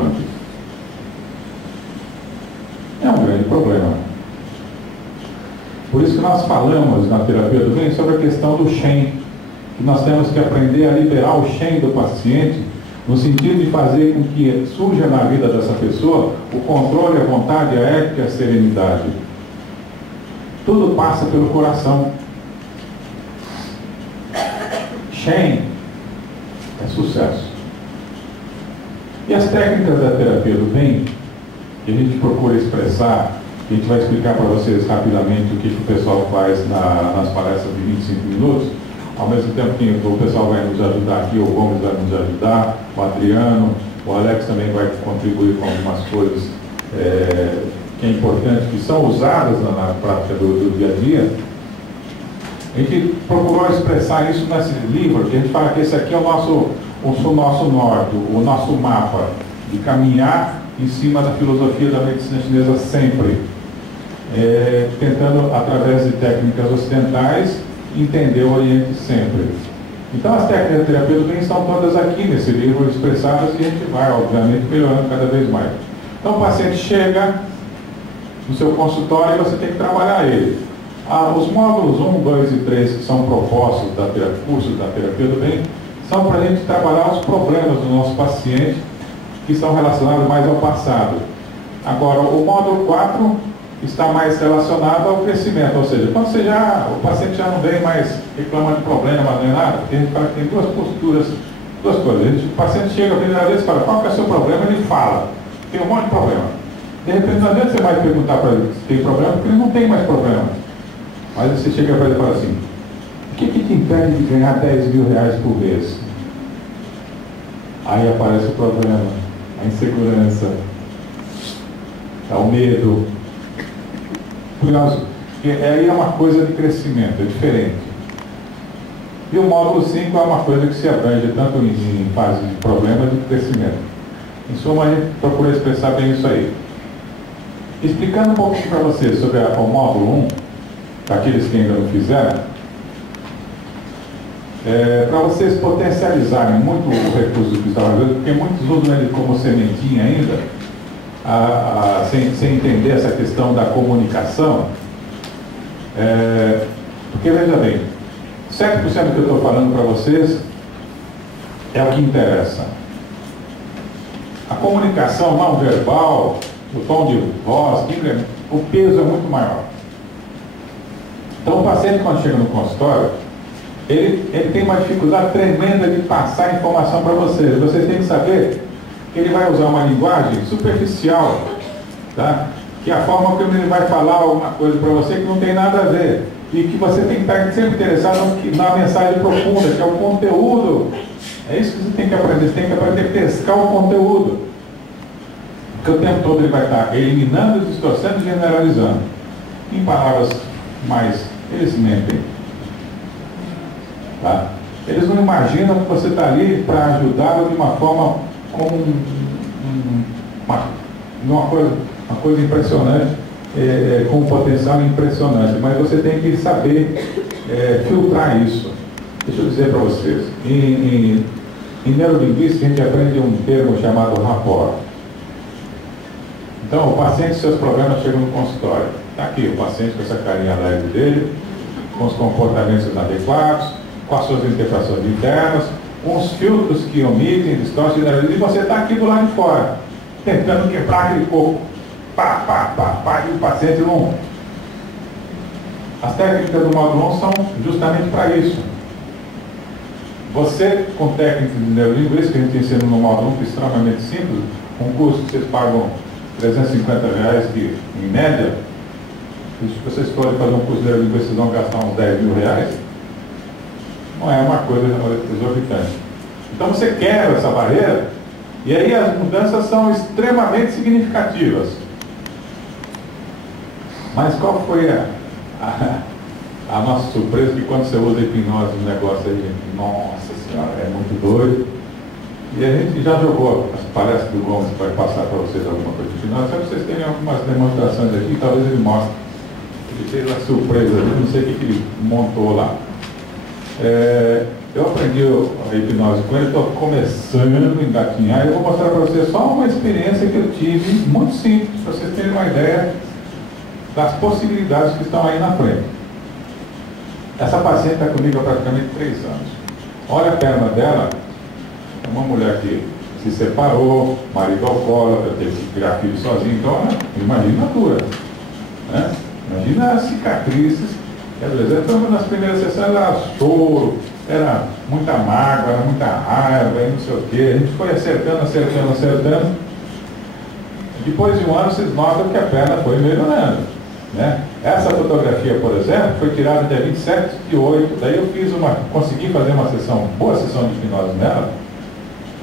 antes. É um grande problema. Por isso que nós falamos na terapia do bem sobre a questão do Shen, que nós temos que aprender a liberar o Shen do paciente, no sentido de fazer com que surja na vida dessa pessoa o controle, a vontade, a ética e a serenidade. Tudo passa pelo coração. Shen é sucesso. E as técnicas da terapia do bem, que a gente procura expressar, a gente vai explicar para vocês rapidamente o que o pessoal faz nas palestras de 25 minutos, ao mesmo tempo que o pessoal vai nos ajudar aqui, o Gomes vai nos ajudar, o Adriano, o Alex também vai contribuir com algumas coisas que é importante, que são usadas na prática do dia a dia. A gente procurou expressar isso nesse livro, que a gente fala que esse aqui é o nosso norte, o nosso mapa de caminhar em cima da filosofia da medicina chinesa sempre, tentando, através de técnicas ocidentais, entender o Oriente sempre. Então as técnicas de terapia do bem estão todas aqui nesse livro expressadas e a gente vai, obviamente, melhorando cada vez mais. Então o paciente chega no seu consultório e você tem que trabalhar ele. Os módulos 1, 2 e 3 que são propostos cursos da terapia do bem são para a gente trabalhar os problemas do nosso paciente que estão relacionados mais ao passado. Agora, o módulo 4 está mais relacionado ao crescimento, ou seja, quando o paciente já não vem mais reclamando de problema, não é nada, porque a gente fala que tem duas posturas, duas coisas. O paciente chega a primeira vez e fala, qual que é o seu problema? Ele fala, tem um monte de problema. De repente, não adianta você mais perguntar para ele se tem problema, porque ele não tem mais problema. Mas você chega para ele e fala assim, o que te impede de ganhar 10 mil reais por mês? Aí aparece o problema, a insegurança, o medo. Curioso, aí é uma coisa de crescimento, é diferente. E o módulo 5 é uma coisa que se abrange tanto em fase de problema de crescimento. Em suma, a gente procura expressar bem isso aí. Explicando um pouquinho para vocês sobre o módulo 1, para aqueles que ainda não fizeram, para vocês potencializarem muito o recurso que estava fazendo, porque muitos usam ele como sementinha ainda, sem entender essa questão da comunicação, porque veja bem, 7% que eu estou falando para vocês é o que interessa. A comunicação não verbal, o tom de voz, o peso é muito maior. Então o paciente, quando chega no consultório, ele tem uma dificuldade tremenda de passar informação para vocês. Vocês têm que saber que ele vai usar uma linguagem superficial, tá? Que é a forma como ele vai falar alguma coisa para você que não tem nada a ver. E que você tem que estar sempre interessado na mensagem profunda, que é o conteúdo. É isso que você tem que aprender. Você tem que aprender a pescar o conteúdo. Porque o tempo todo ele vai estar eliminando, distorcendo e generalizando. Em palavras mais, eles mentem. Tá? Eles não imaginam que você está ali para ajudá-lo de uma forma como uma coisa impressionante, com um potencial impressionante, mas você tem que saber filtrar isso. Deixa eu dizer para vocês, em neurolinguística a gente aprende um termo chamado rapport. Então o paciente, seus problemas chegam no consultório, está aqui o paciente com essa carinha leve dele, com os comportamentos inadequados, com as suas interpretações internas, com os filtros que omitem, distorcem, e você está aqui do lado de fora, tentando quebrar aquele corpo, e o paciente não. As técnicas do módulo 1 são justamente para isso. Você, com técnicas de neurolinguística, que a gente ensina no módulo 1, que é extremamente simples, um curso que vocês pagam R$350, que em média, se vocês forem fazer um curso de neurolinguística, vocês vão gastar uns 10 mil reais. Não é uma coisa exorbitante. Então você quebra essa barreira e aí as mudanças são extremamente significativas. Mas qual foi a nossa surpresa que quando você usa a hipnose no negócio aí, nossa senhora, é muito doido. E a gente já jogou as palestras do Gomes, vai passar para vocês alguma coisa de hipnose, só que vocês têm algumas demonstrações aqui, talvez ele mostre. Ele fez uma surpresa, não sei o que ele montou lá. Eu aprendi a hipnose com ele, estou começando a engatinhar, e eu vou mostrar para vocês só uma experiência que eu tive, muito simples, para vocês terem uma ideia das possibilidades que estão aí na frente. Essa paciente está comigo há praticamente 3 anos. Olha a perna dela, é uma mulher que se separou, marido alcoólatra, teve que criar filho sozinho, então imagina a dura, né? Imagina as cicatrizes, que às vezes nas primeiras sessões era choro, era muita mágoa, era muita raiva, não sei o quê. A gente foi acertando. Depois de um ano, vocês notam que a perna foi melhorando, né? Essa fotografia, por exemplo, foi tirada dia 27/8. Daí eu consegui fazer uma boa sessão de hipnose nela.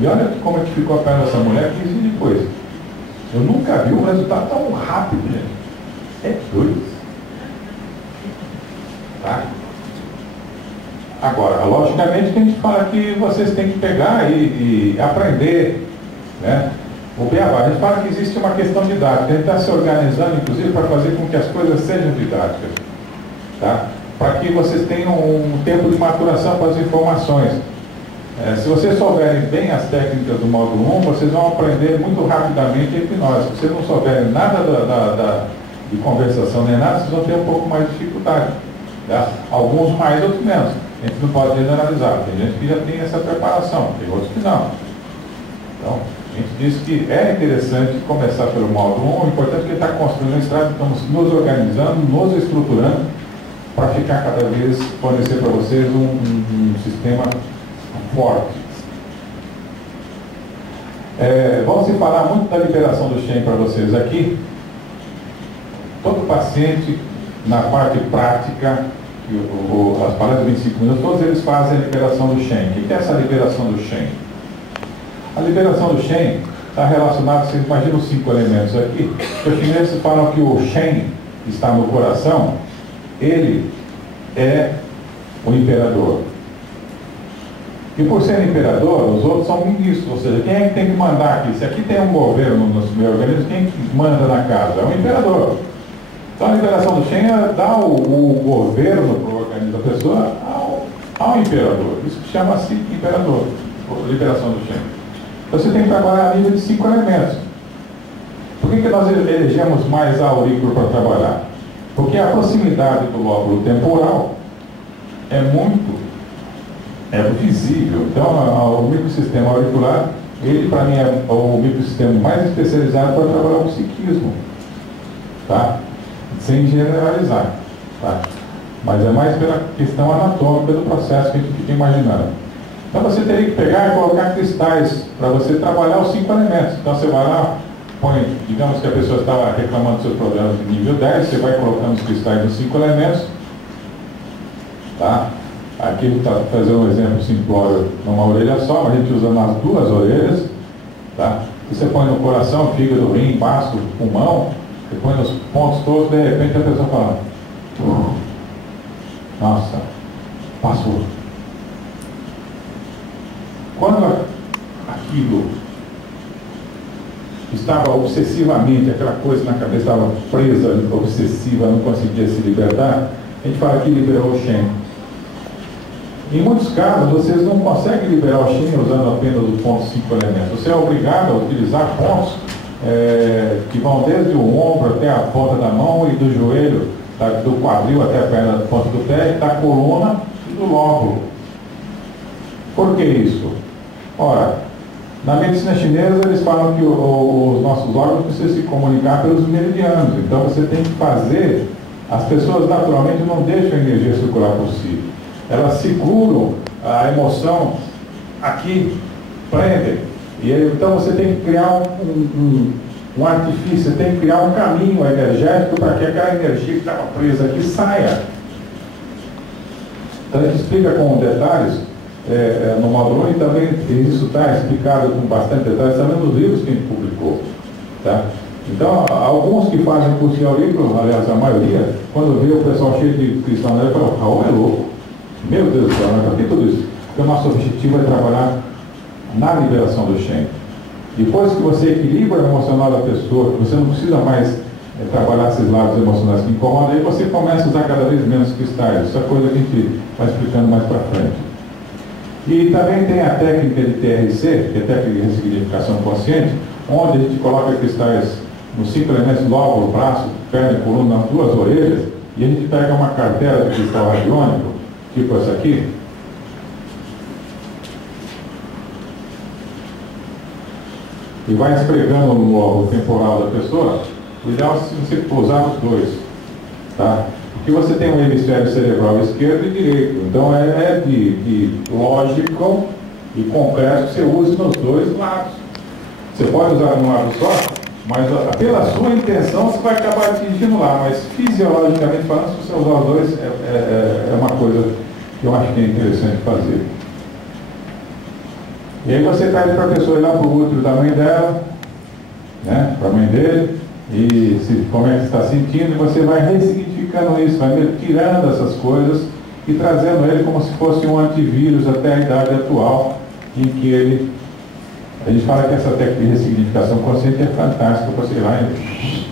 E olha como é que ficou a perna dessa mulher 15 dias depois. Eu nunca vi um resultado tão rápido, gente. É doido. Tá? Agora, logicamente que a gente fala que vocês têm que pegar e aprender, né? O beabá, a gente fala que existe uma questão didática, a gente está se organizando, inclusive, para fazer com que as coisas sejam didáticas, tá? Para que vocês tenham um tempo de maturação para as informações. Se vocês souberem bem as técnicas do módulo 1, vocês vão aprender muito rapidamente a hipnose. Se vocês não souberem nada de conversação nem nada, vocês vão ter um pouco mais de dificuldade, tá? Alguns mais, outros menos. A gente não pode generalizar. Tem gente que já tem essa preparação, tem outros que não. Então, a gente diz que é interessante começar pelo módulo 1, o importante é que está construindo a estrada, estamos nos organizando, nos estruturando, para ficar cada vez, fornecer para vocês um sistema forte. Vamos se falar muito da liberação do Shen para vocês aqui. Todo paciente, na parte prática, as palestras de 25 minutos, todos eles fazem a liberação do Shen. O que é essa liberação do Shen? A liberação do Shen está relacionada, vocês imaginam os 5 elementos aqui. Os chineses falam que o Shen está no coração, ele é o imperador. E por ser imperador, os outros são ministros, ou seja, quem é que tem que mandar aqui? Se aqui tem um governo no meu organismo, quem que manda na casa? É o imperador. Então a liberação do Shen dá o governo para o organismo da pessoa ao imperador. Isso que chama-se imperador, liberação do Shen. Então você tem que trabalhar a nível de 5 elementos. Por que nós elegemos mais a aurícula para trabalhar? Porque a proximidade do lóbulo temporal é muito visível. Então o microsistema auricular, ele para mim é o microsistema mais especializado para trabalhar o psiquismo, tá? Sem generalizar, tá? Mas é mais pela questão anatômica do processo que a gente fica imaginando. Então você teria que pegar e colocar cristais para você trabalhar os 5 elementos. Então você vai lá, põe, digamos que a pessoa estava reclamando dos seus problemas de nível 10, você vai colocando os cristais nos 5 elementos, tá? Aqui está fazendo um exemplo simplório numa orelha só, mas a gente usa nas 2 orelhas, tá? Você põe no coração, fígado, rim, baço, pulmão, você põe nos pontos todos, de repente a pessoa fala, nossa, passou. Quando aquilo estava obsessivamente, aquela coisa na cabeça estava presa, obsessiva, não conseguia se libertar, a gente fala que liberou o Shen. Em muitos casos, vocês não conseguem liberar o Shen usando apenas os pontos 5 elementos. Você é obrigado a utilizar pontos que vão desde o ombro até a ponta da mão e do joelho, do quadril até a perna, da ponta do pé, da coluna e do lóbulo. Por que isso? Ora, na medicina chinesa eles falam que os nossos órgãos precisam se comunicar pelos meridianos. Então você tem que fazer, as pessoas naturalmente não deixam a energia circular por si. Elas seguram a emoção aqui, prendem. Então você tem que criar um artifício, você tem que criar um caminho energético para que aquela energia que estava presa aqui saia. Então a gente explica com detalhes no módulo 1 e também isso está explicado com bastante detalhes também nos livros que a gente publicou. Tá? Então, alguns que fazem curso de aurícula, aliás, a maioria, quando vê o pessoal cheio de cristão, ele fala, Raul é louco. Meu Deus do céu, mas por que tudo isso? Porque o nosso objetivo é trabalhar na liberação do Shen. Depois que você equilibra o emocional da pessoa, que você não precisa mais trabalhar esses lados emocionais que incomodam, aí você começa a usar cada vez menos cristais. Isso é coisa que a gente vai explicando mais para frente. E também tem a técnica de TRC, que é a técnica de ressignificação consciente, onde a gente coloca cristais nos 5 elementos logo no braço, perna e coluna, nas 2 orelhas, e a gente pega uma cartela de cristal radiônico, tipo essa aqui, e vai esfregando no lobo temporal da pessoa. O ideal é se você usar os 2, tá? Porque você tem um hemisfério cerebral esquerdo e direito, então é de lógico e concreto que você use nos 2 lados. Você pode usar num lado só, mas pela sua intenção você vai acabar atingindo lá, mas fisiologicamente falando, se você usar os 2, é uma coisa que eu acho que é interessante fazer. E aí você pede para a pessoa ir lá para o útero da mãe dela, né, para a mãe dele, e como é que está sentindo, e você vai ressignificando isso, vai tirando essas coisas e trazendo ele como se fosse um antivírus até a idade atual, em que a gente fala que essa técnica de ressignificação consciente é fantástica para você ir lá e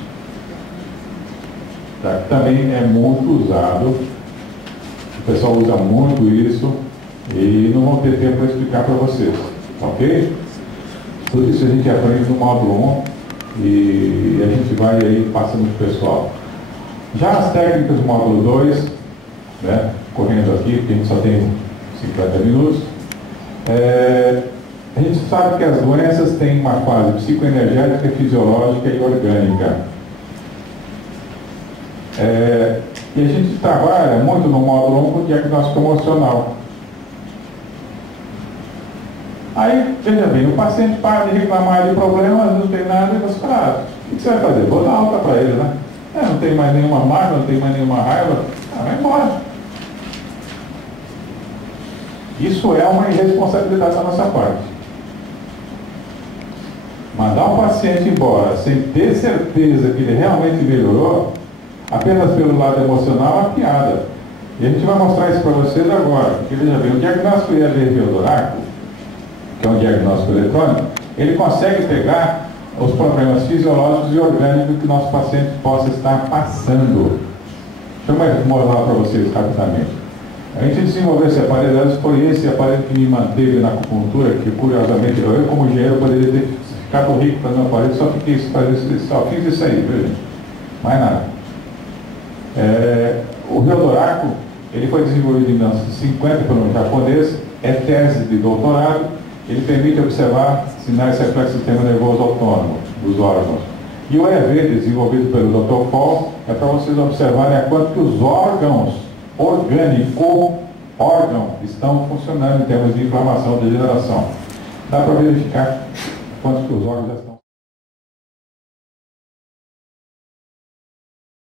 tá? Também é muito usado, o pessoal usa muito isso e não vão ter tempo para explicar para vocês, ok? Tudo isso a gente aprende no módulo 1 e a gente vai aí passando para o pessoal. Já as técnicas do módulo 2, né, correndo aqui, porque a gente só tem 50 minutos, a gente sabe que as doenças têm uma fase psicoenergética, fisiológica e orgânica. E a gente trabalha muito no módulo 1 com o diagnóstico emocional. Aí, veja bem, o paciente para de reclamar de problemas, não tem nada, e você fala, o que você vai fazer? Vou dar alta para ele, né? Não tem mais nenhuma mágoa, não tem mais nenhuma raiva, vai embora. Isso é uma irresponsabilidade da nossa parte. Mandar um paciente embora sem ter certeza que ele realmente melhorou, apenas pelo lado emocional, é uma piada. E a gente vai mostrar isso para vocês agora. Porque, veja bem, o diagnóstico IADV do oráculo, que é um diagnóstico eletrônico, ele consegue pegar os problemas fisiológicos e orgânicos que o nosso paciente possa estar passando. Deixa eu mostrar para vocês rapidamente. A gente desenvolveu esse aparelho, foi esse aparelho que me manteve na acupuntura, que curiosamente eu como engenheiro poderia ter ficado rico fazendo aparelho, só fiz isso aí, viu, gente? Mais nada. O Ryodoraku, ele foi desenvolvido em 1950 por um japonês, é tese de doutorado, ele permite observar sinais reflexos do sistema nervoso autônomo dos órgãos. E o EV, desenvolvido pelo Dr. Paul, é para vocês observarem a quanto que os órgãos órgão estão funcionando em termos de inflamação, degeneração. Dá para verificar quanto que os órgãos já estão.